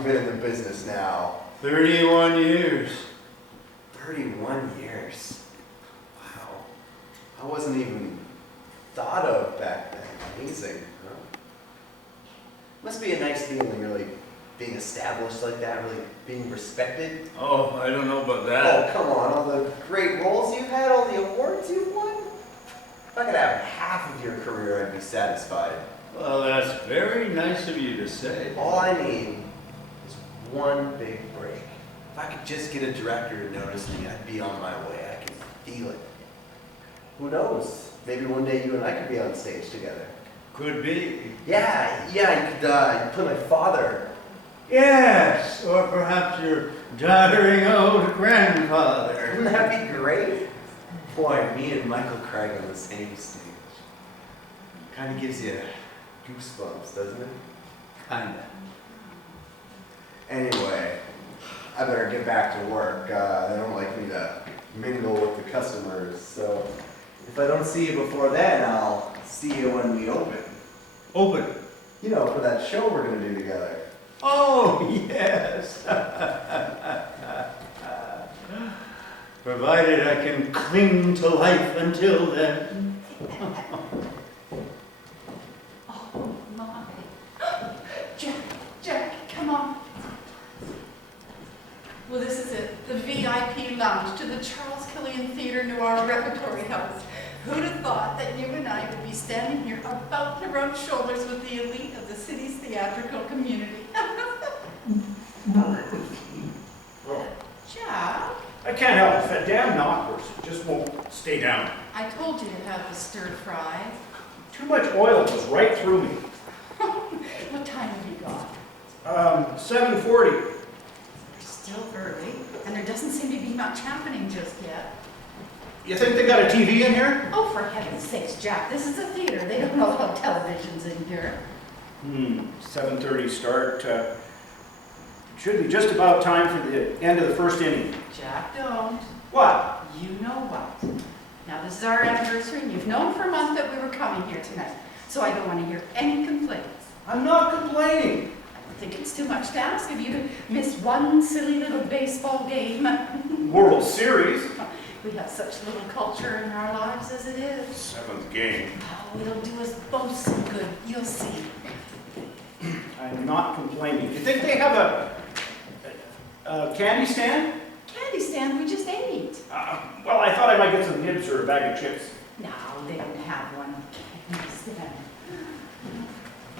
you been in the business now? 31 years. 31 years. Wow. I wasn't even thought of back then. Amazing. Huh? Must be a nice feeling, really, being established like that, really being respected. Oh, I don't know about Oh, that. come on. All the great roles you've had, all the awards you've won. If I could have half of your career, I'd be satisfied. Well, that's very nice of you to say. All I need is one big break. If I could just get a director to notice me, I'd be on my way. I can feel it. Who knows? Maybe one day you and I could be on stage together. Could be. Yeah, you'd play my father. Yes, or perhaps your doddering old grandfather. Wouldn't that be great? Boy, me and Michael Craig on the same stage. Kind of gives you goosebumps, doesn't it? Kinda. Anyway, I better get back to work. They don't like me to mingle with the customers, so if I don't see you before then, I'll see you when we open. Open. You know, for that show we're gonna do together. Oh, yes. Provided I can cling to life until then. Oh, my. Jack, come on. Well, this is it, the VIP lounge to the Charles Killian Theatre Noir Repertory House. Who'd have thought that you and I would be standing here about to rub shoulders with the elite of the city's theatrical community? Jack, I can't help it. That damn knock person just won't stay down. I told you to have the stir fry. Too much oil goes right through me. What time have you got? 7:40. We're still early, and there doesn't seem to be much happening just yet. You think they got a TV in here? Oh, for heaven's sakes, Jack, this is a theater. They don't allow televisions in here. 7:30 start. Should be just about time for the end of the first inning. Jack, don't. What? You know what? Now, this is our anniversary, and you've known for a month that we were coming here tonight, so I don't want to hear any complaints. I'm not complaining. I don't think it's too much to ask of you to miss one silly little baseball game. World Series. We have such little culture in our lives as it is. 7th game. Oh, it'll do us both some good. You'll see. I'm not complaining. You think they have a candy stand? Candy stand we just ate. Well, I thought I might get some nibs or a bag of chips. No, they don't have one. Candy stand.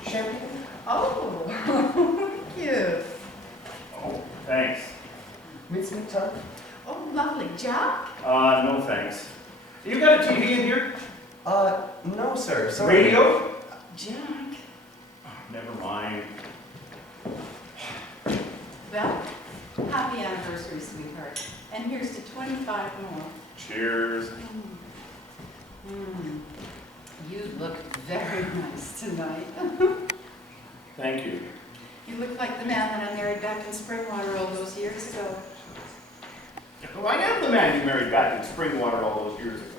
Champagne? Oh, thank you. Oh, thanks. Mincemeat time? Oh, lovely. Jack? No thanks. You got a TV in here? No, sir. Sorry. Radio? Jack. Never mind. Well, happy anniversary, sweetheart. And here's to 25 more. Cheers. You look very nice tonight. Thank you. You look like the man that I married back in Springwater all those years ago. Well, I am the man you married back in Springwater all those years ago.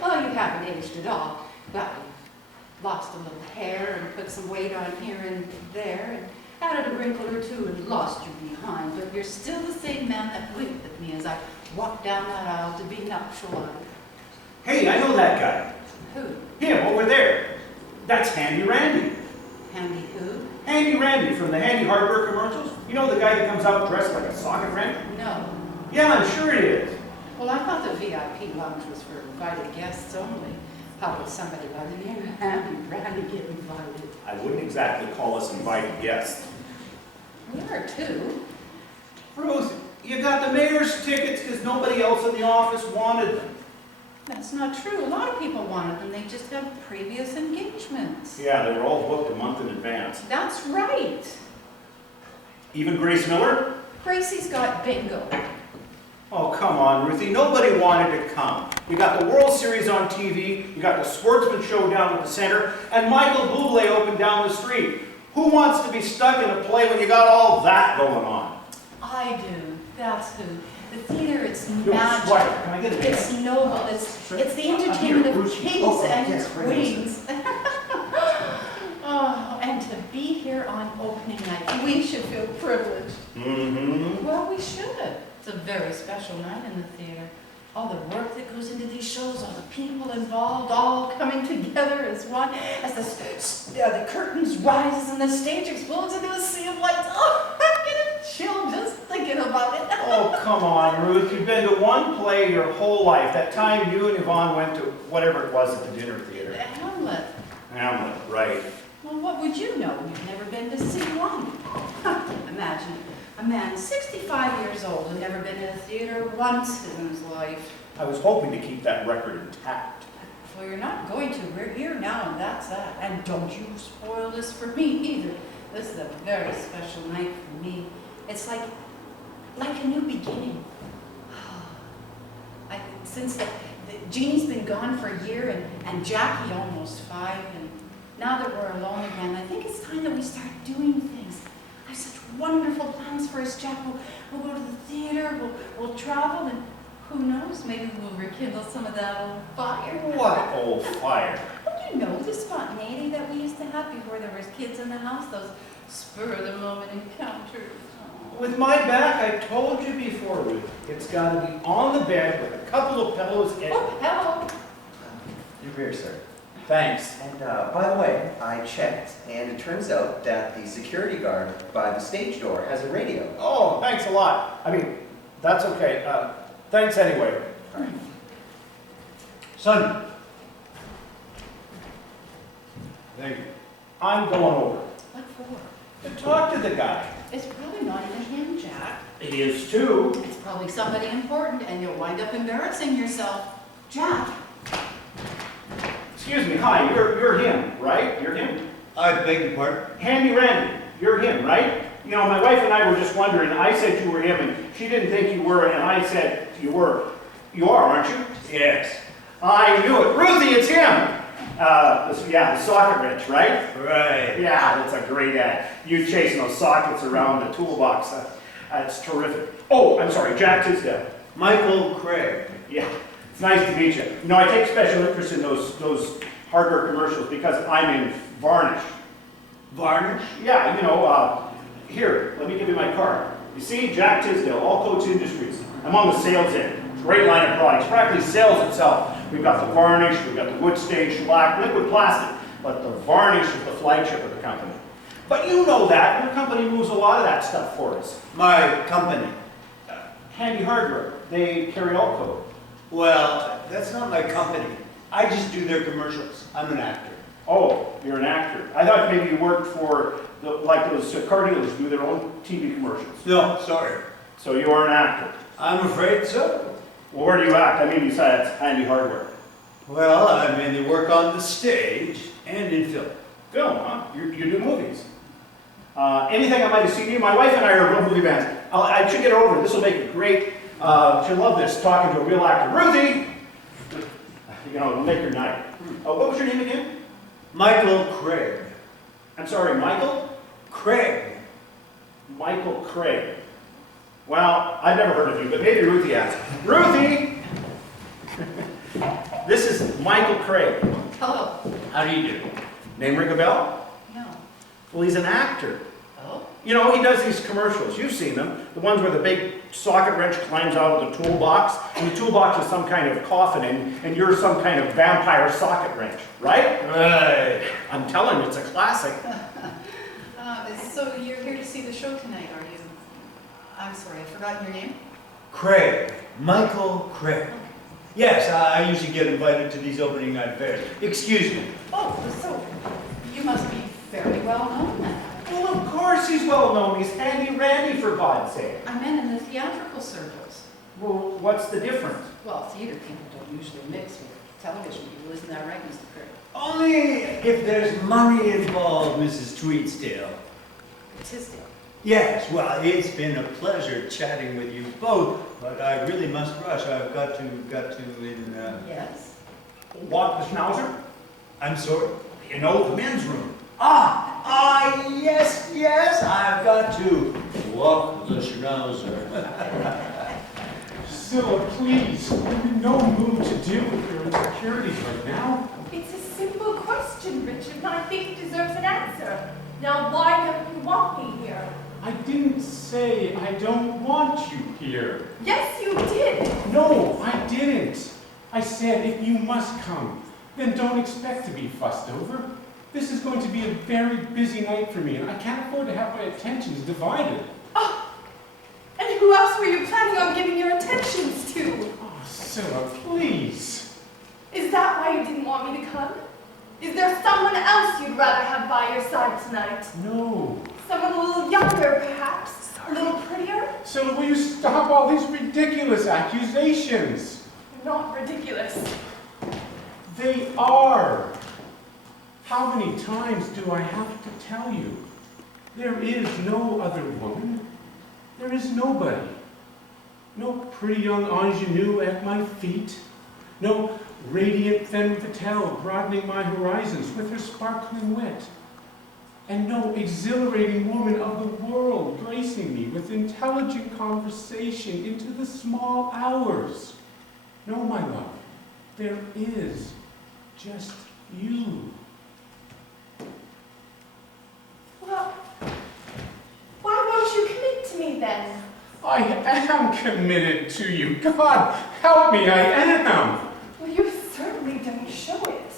Well, you haven't aged at all. Well, you've lost a little hair and put some weight on here and there, and added a wrinkle or two and lost your behind, but you're still the same man that winked at me as I walked down that aisle to be nuptial. Hey, I know that guy. Who? Him, over there. That's Handy Randy. Handy who? Handy Randy from the Handy Hardware commercials. You know the guy that comes out dressed like a socket wrench? No. Yeah, I'm sure it is. Well, I thought the VIP lounge was for invited guests only. How would somebody by the name of Handy Randy get invited? I wouldn't exactly call us invited guests. We are too. Ruth, you got the mayor's tickets because nobody else in the office wanted them. That's not true. A lot of people wanted them. They just have previous engagements. Yeah, they were all booked a month in advance. That's right. Even Grace Miller? Gracie's got bingo. Oh, come on, Ruthie. Nobody wanted to come. You got the World Series on TV, you got the Sportsman Show down at the center, and Michael Bublé open down the street. Who wants to be stuck in a play when you got all that going on? I do. That's who. The theater, it's Yo, magic. Squire, can I get a It's noble. It's the entertainment of kings and queens. Oh, and to be here on opening night, we should feel privileged. Mm-hmm. Well, we should. It's a very special night in the theater. All the work that goes into these shows, all the people involved, all coming together as one, as the curtains rises and the stage explodes into a sea of lights. Oh, I'm getting chill just thinking about it. Oh, come on, Ruth. You've been to one play your whole life. That time you and Yvonne went to whatever it was at the dinner theater. Hamlet. Hamlet, right. Well, what would you know? You've never been to see one. Imagine a man 65 years old and never been in a theater once in his life. I was hoping to keep that record intact. Well, you're not going to. We're here now, and that's that. And don't you spoil this for me either. This is a very special night for me. It's like a new beginning. Since Jeannie's been gone for a year, and Jackie almost 5, and now that we're alone again, I think it's time that we start doing things. I have such wonderful plans for us, Jack. We'll go to the theater, we'll travel, and who knows, maybe we'll rekindle some of that old fire. What old fire? Well, you know, the spontaneity that we used to have before there was kids in the house, those spur-of-the-moment encounters. Oh. With my back, I told you before, Ruth, it's got to be on the bed with a couple of pillows and... Oh, hello. You're here, sir. Thanks. And by the way, I checked, and it turns out that the security guard by the stage door has a radio. Oh, thanks a lot. I mean, that's okay. Thanks anyway. All right. Son. Thank you. I'm going over What for? to talk to the guy. It's probably not even him, Jack. It is too. It's probably somebody important, and you'll wind up embarrassing yourself. Jack. Excuse me, hi, you're him, right? You're him. I beg your pardon? Handy Randy, you're him, right? You know, my wife and I were just wondering, I said you were him, and she didn't think you were, and I said you were. You are, aren't you? Yes. I knew it. Ruthie, it's him! The socket wrench, right? Right. Yeah, that's a great ad. You chasing those sockets around the toolbox. That's terrific. Oh, I'm sorry, Jack Tisdale. Michael Craig. Yeah, it's nice to meet you. You know, I take special interest in those hardware commercials because I'm in varnish. Varnish? Yeah, you know, here, let me give you my card. You see, Jack Tisdale, All Coats Industries. I'm on the sales end. Great line of products. Practically sells itself. We've got the varnish, we've got the wood stain, shellac, liquid plastic. But the varnish is the flagship of the company. But you know that. Your company moves a lot of that stuff for us. My company. Handy Hardware. They carry All Coat. Well, that's not my company. I just do their commercials. I'm an actor. Oh, you're an actor. I thought maybe you worked for, like those car dealers do their own TV commercials. No, sorry. So you are an actor. I'm afraid so. Well, where do you act? I mean, besides Handy Hardware. Well, I mainly work on the stage and in film. Film, huh? You do movies. Anything I might have seen you, my wife and I are real movie fans. I should get her over. This will make it great. She'll love this, talking to a real actor. Ruthie! You know, it'll make her night. What was your name again? Michael Craig. I'm sorry, Michael? Craig. Michael Craig. Well, I've never heard of you, but maybe Ruthie has. Ruthie! This is Michael Craig. Hello. How do you do? Name ring a bell? No. Well, he's an actor. Oh? You know, he does these commercials. You've seen them. The ones where the big socket wrench climbs out of the toolbox, and the toolbox is some kind of coffin, and you're some kind of vampire socket wrench, right? Right. I'm telling you, it's a classic. So you're here to see the show tonight, are you? I'm sorry, I've forgotten your name. Craig. Michael Craig. Yes, I usually get invited to these opening night fairs. Excuse me. Oh, so you must be very well known then. Well, of course he's well known. He's Handy Randy, for God's sake. I meant in the theatrical circles. Well, what's the difference? Well, theater people don't usually mix with television people, isn't that right, Mr. Craig? Only if there's money involved, Mrs. Tweedsdale. Tisdale. Yes, well, it's been a pleasure chatting with you both, but I really must rush. I've got to Yes? Walk the schnauzer? I'm sorry? You know, the men's room. Yes, I've got to walk the schnauzer. Priscilla, please. I'm in no mood to deal with your insecurities right now. It's a simple question, Richard, and I think it deserves an answer. Now, why don't you want me here? I didn't say I don't want you here. Yes, you did. No, I didn't. I said if you must come, then don't expect to be fussed over. This is going to be a very busy night for me, and I can't afford to have my attentions divided. Oh, and who else were you planning on giving your attentions to? Oh, Priscilla, please. Is that why you didn't want me to come? Is there someone else you'd rather have by your side tonight? No. Someone a little younger, perhaps? A little prettier? Priscilla, will you stop all these ridiculous accusations? Not ridiculous. They are. How many times do I have to tell you? There is no other woman. There is nobody. No pretty young ingenue at my feet. No radiant femme fatale broadening my horizons with her sparkling wit. And no exhilarating woman of the world gracing me with intelligent conversation into the small hours. No, my love, there is just you. Well, why won't you commit to me then? I am committed to you. God, help me, I am. Well, you certainly don't show it.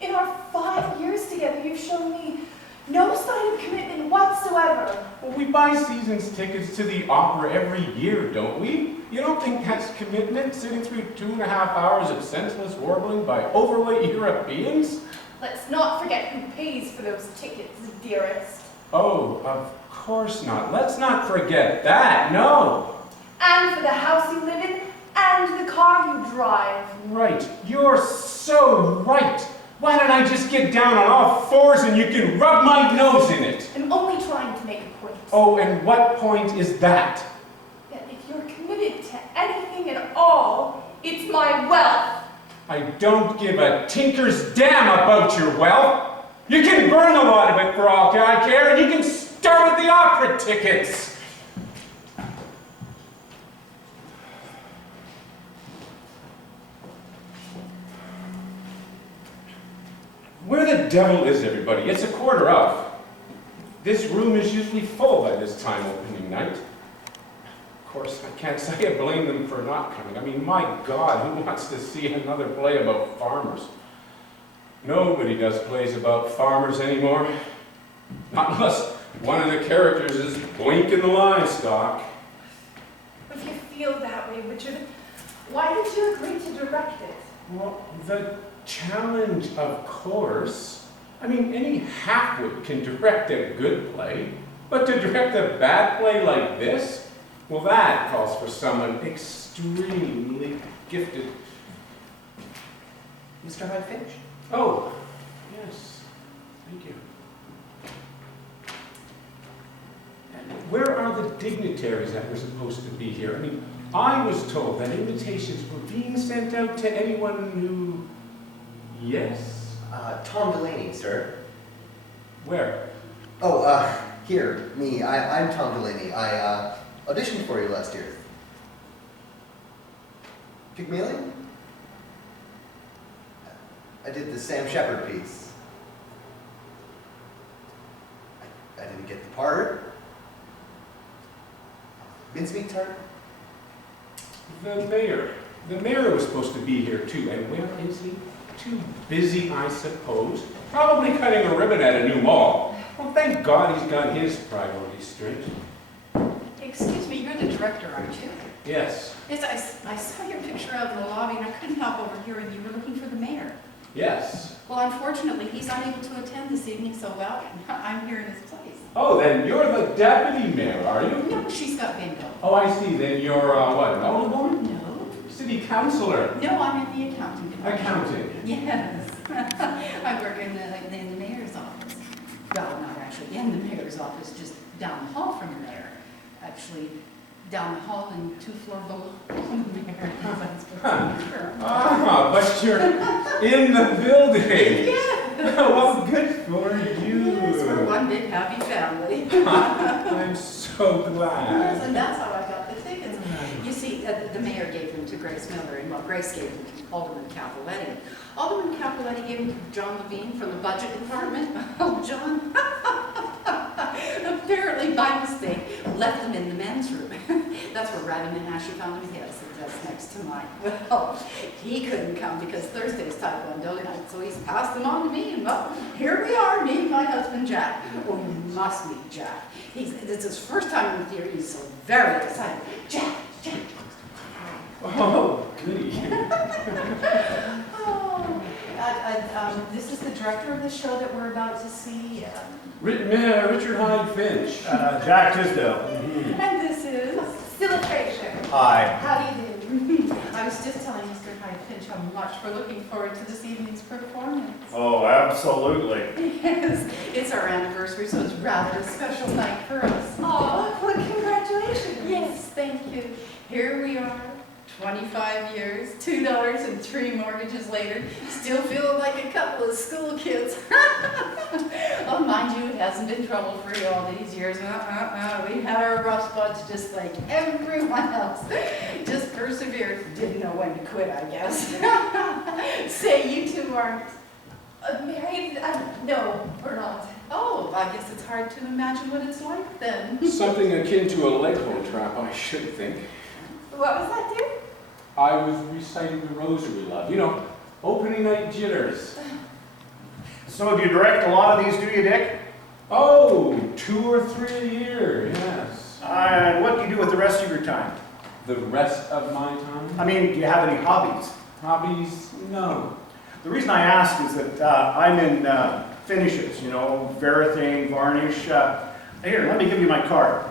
In our 5 years together, you've shown me no sign of commitment whatsoever. Well, we buy seasons tickets to the opera every year, don't we? You don't think that's commitment, sitting through 2.5 hours of senseless warbling by overweight Europeans? Let's not forget who pays for those tickets, dearest. Oh, of course not. Let's not forget that, no. And for the house you live in, and the car you drive. Right, you're so right. Why don't I just get down on all fours and you can rub my nose in it? I'm only trying to make a point. Oh, and what point is that? That if you're committed to anything at all, it's my wealth. I don't give a tinker's damn about your wealth. You can burn a lot of it for all I care, and you can start with the opera tickets. Where the devil is everybody? It's 1:15. This room is usually full by this time opening night. Of course, I can't say I blame them for not coming. I mean, my God, who wants to see another play about farmers? Nobody does plays about farmers anymore. Not unless one of the characters is blinking the livestock. If you feel that way, Richard, why did you agree to direct it? Well, the challenge, of course. I mean, any halfwit can direct a good play, but to direct a bad play like this, well, that calls for someone extremely gifted. Mr. Hyde-Finch? Oh, yes, thank you. And where are the dignitaries that were supposed to be here? I mean, I was told that invitations were being sent out to anyone who... Yes? Tom Delaney, sir. Where? Oh, here, me. I'm Tom Delaney. I auditioned for you last year. Pygmalion? I did the Sam Shepard piece. I didn't get the part. Mincemeat tart? The mayor. The mayor was supposed to be here too, and where is he? Too busy, I suppose. Probably cutting a ribbon at a new mall. Well, thank God he's got his priorities straight. Excuse me, you're the director, aren't you? Yes. Yes, I saw your picture out in the lobby and I couldn't help overhearing you were looking for the mayor. Yes. Well, unfortunately, he's unable to attend this evening, so I'm here in his place. Oh, then you're the deputy mayor, are you? No, she's got bingo. Oh, I see. Then you're, what, an older woman? No. City councilor. No, I'm in the accounting department. Accounting. Yes. I work in the mayor's office. Well, not actually in the mayor's office, just down the hall from the mayor. Actually, down the hall and 2 floors below the mayor. Ah, but you're in the building. Yeah. Well, good for you. Yes, we're one big happy family. I'm so glad. Yes, and that's how I got the tickets. You see, the the mayor gave them to Grace Miller, and well, Grace gave them to Alderman Capoletti. Alderman Capoletti gave them to John Levine from the budget department. Oh, John, apparently by mistake, left them in the men's room. That's where Radham and Ashley found him. Yes, that's next to mine. Well, he couldn't come because Thursday's Taekwondo night, so he's passed them on to me, and well, here we are, me and my husband Jack. Oh, you must meet Jack. It's his first time in the theater. He's so very excited. Jack. Oh, goody. This is the director of the show that we're about to see. Richard Hyde Finch. Jack Tisdale. And this is Scylla Fraser. Hi. How do you do? I was just telling Mr. Hyde Finch how much we're looking forward to this evening's performance. Oh, absolutely. Yes, it's our anniversary, so it's rather a special night for us. Oh, well, congratulations. Yes, thank you. Here we are, 25 years, $2 and 3 mortgages later, still feeling like a couple of school kids. Oh, mind you, it hasn't been trouble-free all these years. We've had our rough spots just like everyone else. Just persevered. Didn't know when to quit, I guess. Say you two aren't. Married? No, we're not. Oh, I guess it's hard to imagine what it's like then. Something akin to a leg hold trap, I should think. What was that, dear? I was reciting the Rosary, love. You know, opening night jitters. So do you direct a lot of these, do you, Dick? Oh, 2 or 3 a year, yes. And what do you do with the rest of your time? The rest of my time? I mean, do you have any hobbies? Hobbies? No. The reason I ask is that I'm in finishes, you know, verathane, varnish. Here, let me give you my card.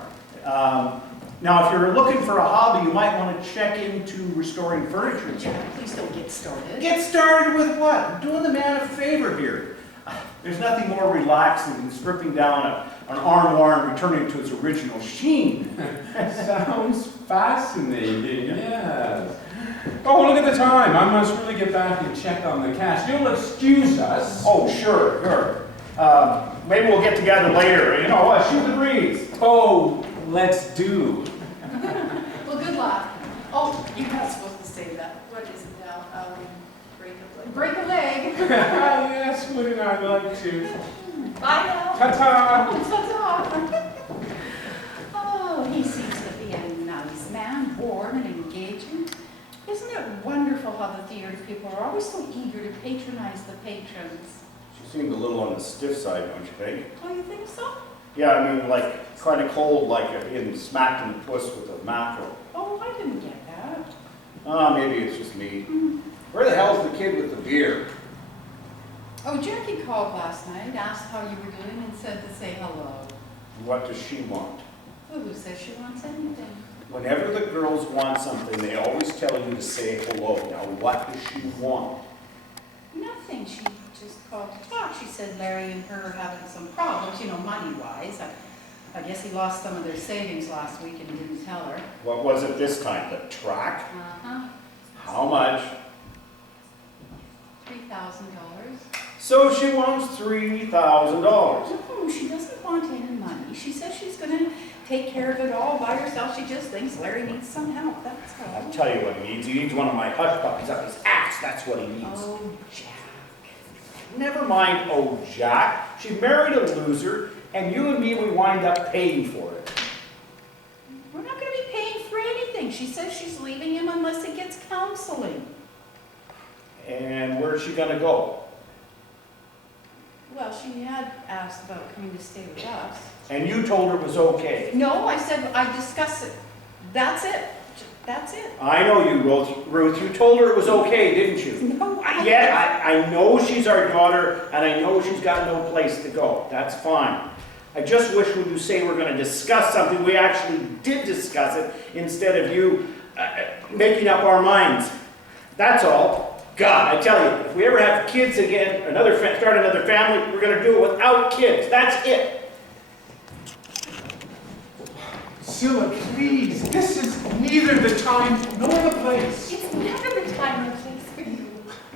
Now, if you're looking for a hobby, you might want to check into restoring furniture. Jack, please don't get started. Get started with what? I'm doing the man a favor here. There's nothing more relaxing than stripping down an armoire and returning it to its original sheen. Sounds fascinating, yes. Oh, look at the time. I must really get back and check on the cast. You'll excuse us. Oh, sure. Maybe we'll get together later. You know, shoot the breeze. Oh, let's do. Well, good luck. Oh, you're not supposed to say that. What is it now? Break a leg. Yes, wouldn't I like to? Bye now. Ta-ta! Ta-ta. Oh, he seems to be a nice man, warm and engaging. Isn't it wonderful how the theater people are always so eager to patronize the patrons? She seemed a little on the stiff side, don't you think? Oh, you think so? Yeah, I mean, like, kind of cold, like in Smacked in the Puss with a mackerel. Oh, I didn't get that. Maybe it's just me. Where the hell's the kid with the beer? Oh, Jackie called last night, asked how you were doing, and said to say hello. What does she want? Well, who says she wants anything? Whenever the girls want something, they always tell you to say hello. Now, what does she want? Nothing. She just called to talk. She said Larry and her are having some problems, you know, money-wise. I guess he lost some of their savings last week and he didn't tell her. What was it this time? The track? Uh-huh. How much? $3,000. So she wants $3,000. No, she doesn't want any money. She says she's going to take care of it all by herself. She just thinks Larry needs some help, that's all. I'll tell you what he needs. He needs one of my hush puppies up his ass. That's what he needs. Oh, Jack. Never mind, oh, Jack. She married a loser, and you and me, we wind up paying for it. We're not going to be paying for anything. She says she's leaving him unless he gets counseling. And where's she going to go? Well, she had asked about coming to stay with us. And you told her it was okay. No, I said I'd discuss it. That's it. That's it. I know you, Ruth. You told her it was okay, didn't you? No, I know she's our daughter, and I know she's got no place to go. That's fine. I just wish when you say we're going to discuss something, we actually did discuss it, instead of you making up our minds. That's all. God, I tell you, if we ever have kids again, start another family, we're going to do it without kids. That's it. Scylla, please, this is neither the time nor the place. It's never the time or place for you.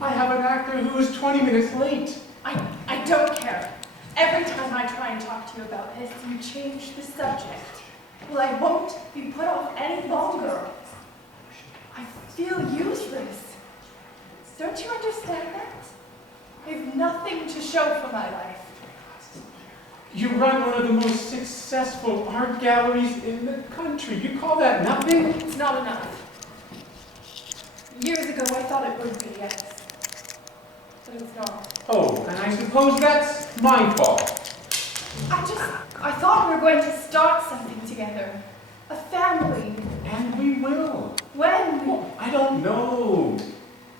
I have an actor who is 20 minutes late. I don't care. Every time I try and talk to you about this, you change the subject. Well, I won't be put off any longer. feel useless. Don't you understand that? I have nothing to show for my life. You run one of the most successful art galleries in the country. You call that nothing? It's not enough. Years ago, I thought it would be, yes. But it's not. Oh, and I suppose that's my fault. I thought we were going to start something together. A family. And we will. When? Well, I don't know.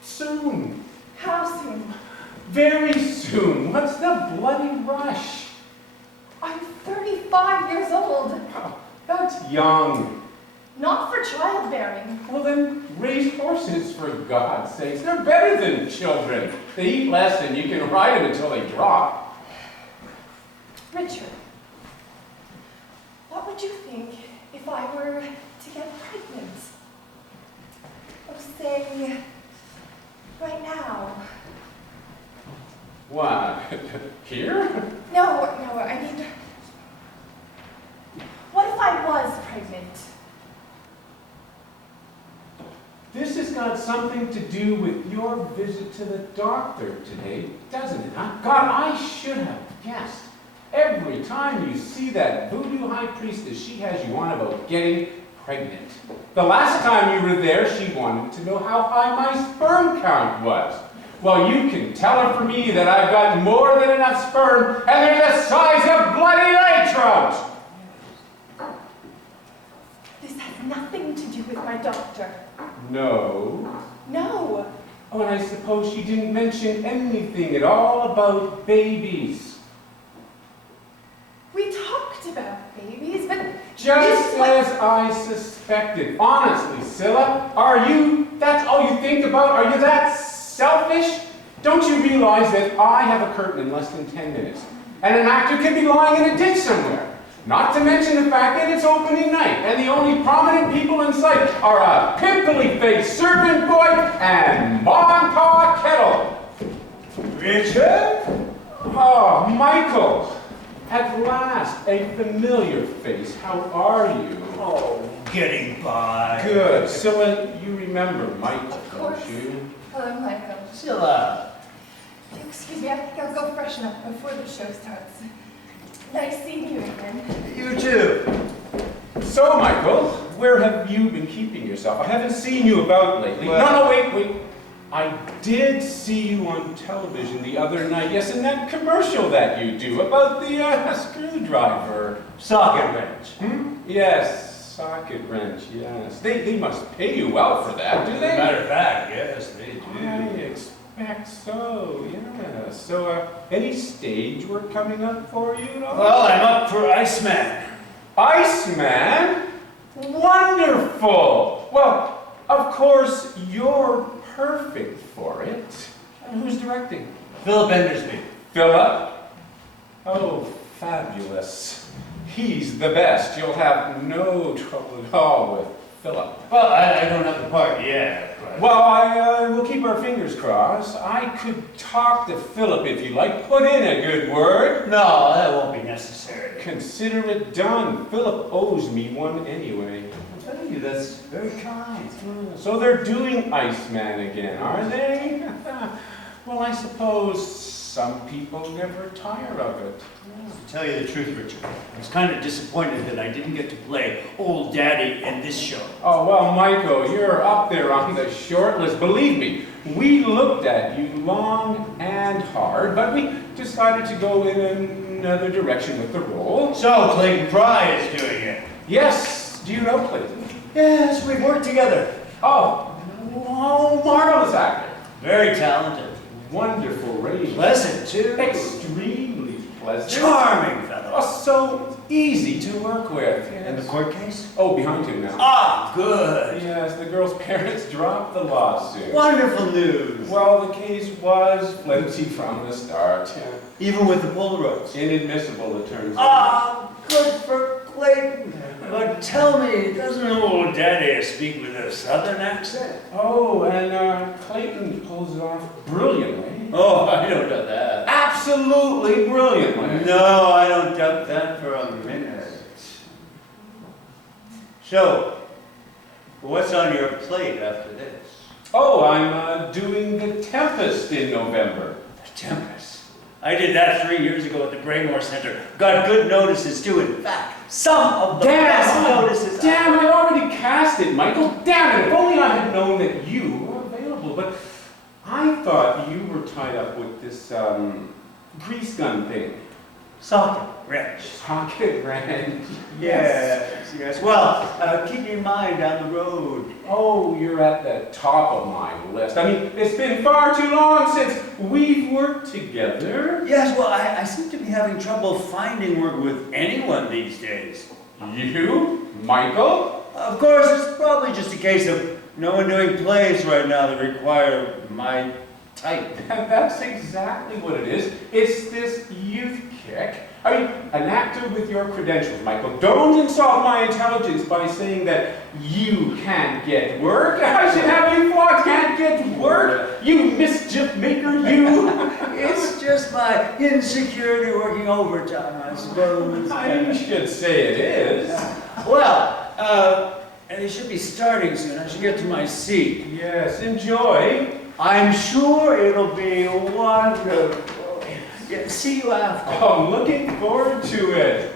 Soon. How soon? Very soon. What's the bloody rush? I'm 35 years old. Oh, that's young. Not for childbearing. Well then, raise horses, for God's sakes. They're better than children. They eat less and you can ride them until they drop. Richard, what would you think if I were to get pregnant? Oh, say, right now. What? Here? No, I mean, what if I was pregnant? This has got something to do with your visit to the doctor today, doesn't it? Huh? God, I should have guessed. Every time you see that voodoo high priestess, she has you on about getting pregnant. The last time you were there, she wanted to know how high my sperm count was. Well, you can tell her for me that I've got more than enough sperm, and they're the size of bloody lake trout. This has nothing to do with my doctor. No. No. Oh, and I suppose she didn't mention anything at all about babies. We talked about babies, but Just as I suspected. Honestly, Scylla, that's all you think about? Are you that selfish? Don't you realize that I have a curtain in less than 10 minutes? And an actor could be lying in a ditch somewhere. Not to mention the fact that it's opening night, and the only prominent people in sight are a pimply-faced servant boy and Montauk Kettle. Richard? Oh, Michael. At last, a familiar face. How are you? Oh, getting by. Good. Scylla, you remember Michael, Of course. don't you? hello, Michael. Scylla. Excuse me, I think I'll go freshen up before the show starts. Nice seeing you again. You too. So, Michael, where have you been keeping yourself? I haven't seen you about lately. Well- No, wait. I did see you on television the other night. Yes, in that commercial that you do about the screwdriver. Socket wrench. Yes, socket wrench, yes. They must pay you well for that, do they? Matter of fact, yes, they do. I expect so, yeah. So, any stage work coming up for you at all? Well, I'm up for Iceman. Iceman? Wonderful! Well, of course, you're perfect for it. And who's directing? Philip Endersby. Philip? Oh, fabulous. He's the best. You'll have no trouble at all with Philip. Well, I don't have the part yet, but... Well, I will keep our fingers crossed. I could talk to Philip if you like. Put in a good word. No, that won't be necessary. Consider it done. Philip owes me one anyway. Thank you, that's very kind. So they're doing Iceman again, are they? Well, I suppose some people never tire of it. To tell you the truth, Richard, I was kind of disappointed that I didn't get to play Old Daddy in this show. Oh, well, Michael, you're up there on the short list. Believe me, we looked at you long and hard, but we decided to go in another direction with the role. So, Clayton Fry is doing it. Yes, do you know Clayton? Yes, we've worked together. Oh, marvelous actor. Very talented. Wonderful range. Pleasant, too. Extremely pleasant. Charming fellow. Oh, so easy to work with. And the court case? Oh, behind him now. Ah, good. Yes, the girl's parents dropped the lawsuit. Wonderful news. Well, the case was flimsy from the start. Even with the Polaroids. Inadmissible, it turns out. Ah, good for Clayton. But tell me, doesn't Old Daddy speak with a southern accent? Oh, and Clayton pulls it off brilliantly. Oh, I don't doubt that. Absolutely brilliantly. No, I don't doubt that for a minute. So, What's on your plate after this? Oh, I'm doing The Tempest in November. The Tempest. I did that 3 years ago at the Braymore Center. Got good notices too. In fact, some of the best notices. Damn, I already cast it, Michael. Damn it, if only I had known that you were available. But I thought you were tied up with this, grease gun thing. Socket wrench. Socket wrench. Yes. Well, keep in mind down the road. Oh, you're at the top of my list. I mean, it's been far too long since we've worked together. Yes, well, I seem to be having trouble finding work with anyone these days. You? Michael? Of course, it's probably just a case of no one doing plays right now that require my type. And that's exactly what it is. It's this youth kick. I mean, an actor with your credentials, Michael. Don't insult my intelligence by saying that you can't get work. I should have you flogged. Can't get work. You mischief maker, you. It's just my insecurity working overtime, I suppose. You should say it is. Well, and they should be starting soon. I should get to my seat. Yes, enjoy. I'm sure it'll be wonderful. Yeah, see you after. Oh, I'm looking forward to it.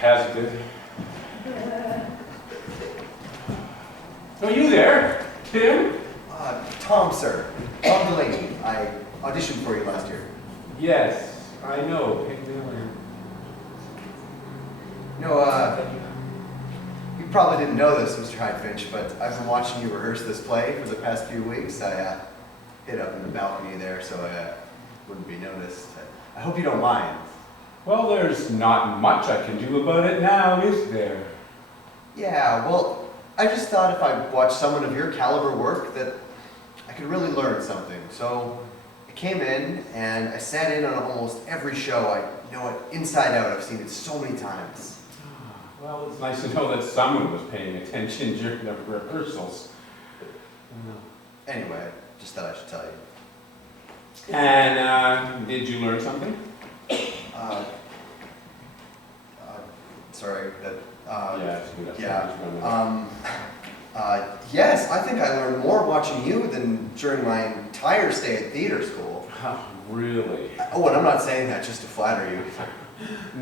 Has been. Are you there, Tim? Tom, sir. Tom Delaney. I auditioned for you last year. Yes, I know. Pig Miller. You probably didn't know this, Mr. Hyde-Finch, but I've been watching you rehearse this play for the past few weeks. I hid up in the balcony there so I wouldn't be noticed. I hope you don't mind. Well, there's not much I can do about it now, is there? Yeah, well, I just thought if I watched someone of your caliber work that I could really learn something. So I came in and I sat in on almost every show. I know it inside out. I've seen it so many times. Well, it's nice to know that someone was paying attention during the rehearsals. Anyway, just thought I should tell you. And did you learn something? Sorry, that, yes, I think I learned more watching you than during my entire stay at theater school. Oh, really? Oh, and I'm not saying that just to flatter you.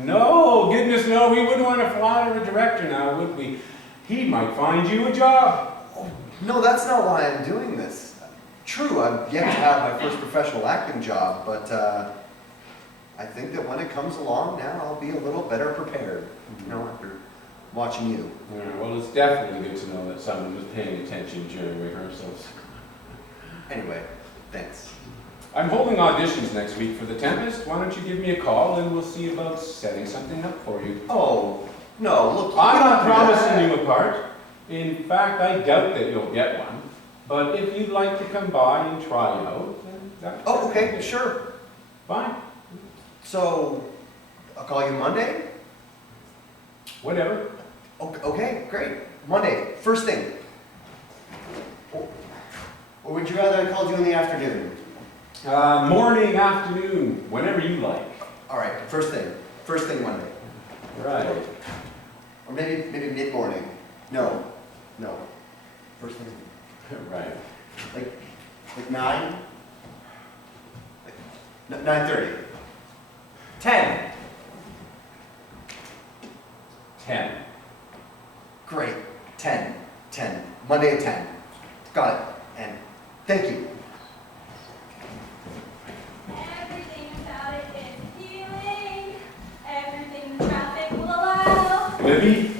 No, goodness no, we wouldn't want to flatter a director now, would we? He might find you a job. Oh, no, that's not why I'm doing this. True, I've yet to have my first professional acting job, but I think that when it comes along now, I'll be a little better prepared, you know, after watching you. Yeah, well, it's definitely good to know that someone was paying attention during rehearsals. Anyway, thanks. I'm holding auditions next week for The Tempest. Why don't you give me a call and we'll see about setting something up for you. Oh, no, look. I'm not promising you a part. In fact, I doubt that you'll get one. But if you'd like to come by and try out, then that's Oh, okay, sure. fine. So, I'll call you Monday? Whatever. Okay, great. Monday, first thing. Or would you rather I called you in the afternoon? Morning, afternoon, whenever you like. All right, first thing. First thing Monday. Right. Or maybe mid-morning. No. First thing. Right. Like 9? Like 9:30. 10. 10. Great. 10. Monday at 10. Got it. And thank you. Everything about it is healing. Everything the traffic will allow. Libby?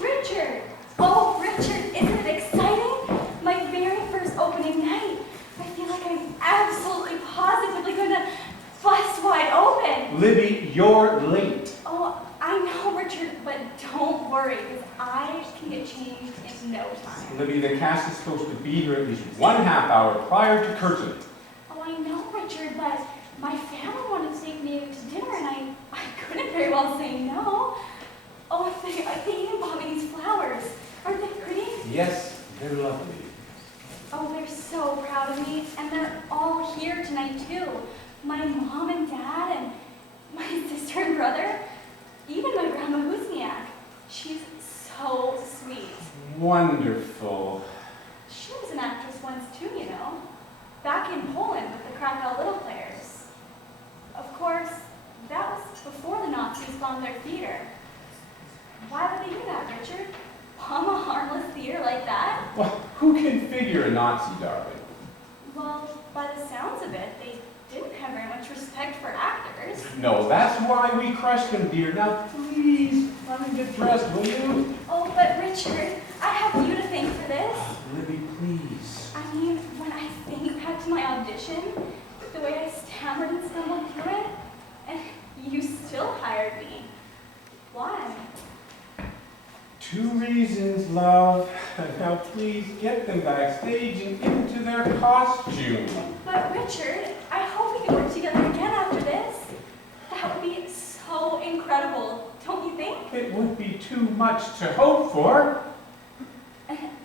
Richard! Oh, Richard, isn't it exciting? My very first opening night. I feel like I'm absolutely positively going to bust wide open. Libby, you're late. Oh, I know, Richard, but don't worry, because I can get changed in no time. Libby, the cast is supposed to be here at least 1/2 hour prior to curtain. Oh, I know, Richard, but my family wanted to take me to dinner, and I couldn't very well say no. Oh, they even bought me these flowers. Aren't they pretty? Yes, they're lovely. Oh, they're so proud of me, and they're all here tonight, too. My mom and dad, and my sister and brother, even my grandma Husniak. She's so sweet. wonderful. She was an actress once too, you know. Back in Poland with the Krakow Little Players. Of course, that was before the Nazis bombed their theater. Why would they do that, Richard? Bomb a harmless theater like that? Well, who can figure a Nazi, darling? Well, by the sounds of it, they didn't have very much respect for actors. No, that's why we crushed them, dear. Now, please, let me get dressed, will you? Oh, but Richard, I have you to thank for this. Libby, please. I mean, when I think back to my audition, the way I stammered and stumbled through it, and you still hired me. Why? 2 reasons, love. Now, please get them backstage and into their costume. But Richard, I hope we can work together again after this. That would be so incredible, don't you think? It would be too much to hope for.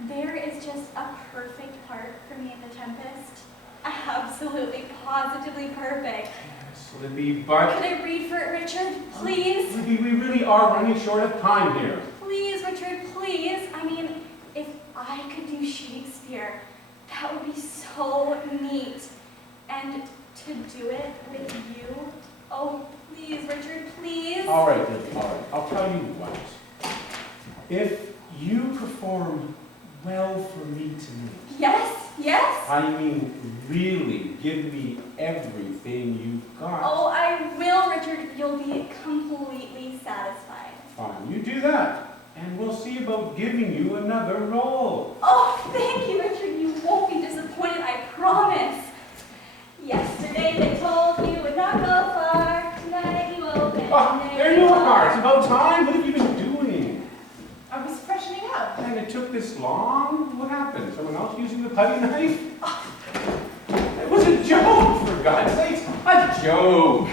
There is just a perfect part for me in The Tempest. Absolutely, positively perfect. Yes, Libby, but... Could I read for it, Richard? Please? Libby, we really are running short of time here. Please, Richard, please. I mean, if I could do Shakespeare, that would be so neat. And to do it with you, oh, please, Richard, please. All right, Libby, all right. I'll tell you what. If you perform well for me tonight, Yes, yes. I mean really give me everything you've got. Oh, I will, Richard. You'll be completely satisfied. Fine, you do that. And we'll see about giving you another role. Oh, thank you, Richard. You won't be disappointed, I promise. Yesterday they told you would not go far. Tonight you open. Oh, there you are. It's about time. What have you been doing? I was freshening up. And it took this long? What happened? Someone else using the putty knife? It was a joke, for God's sakes. A joke.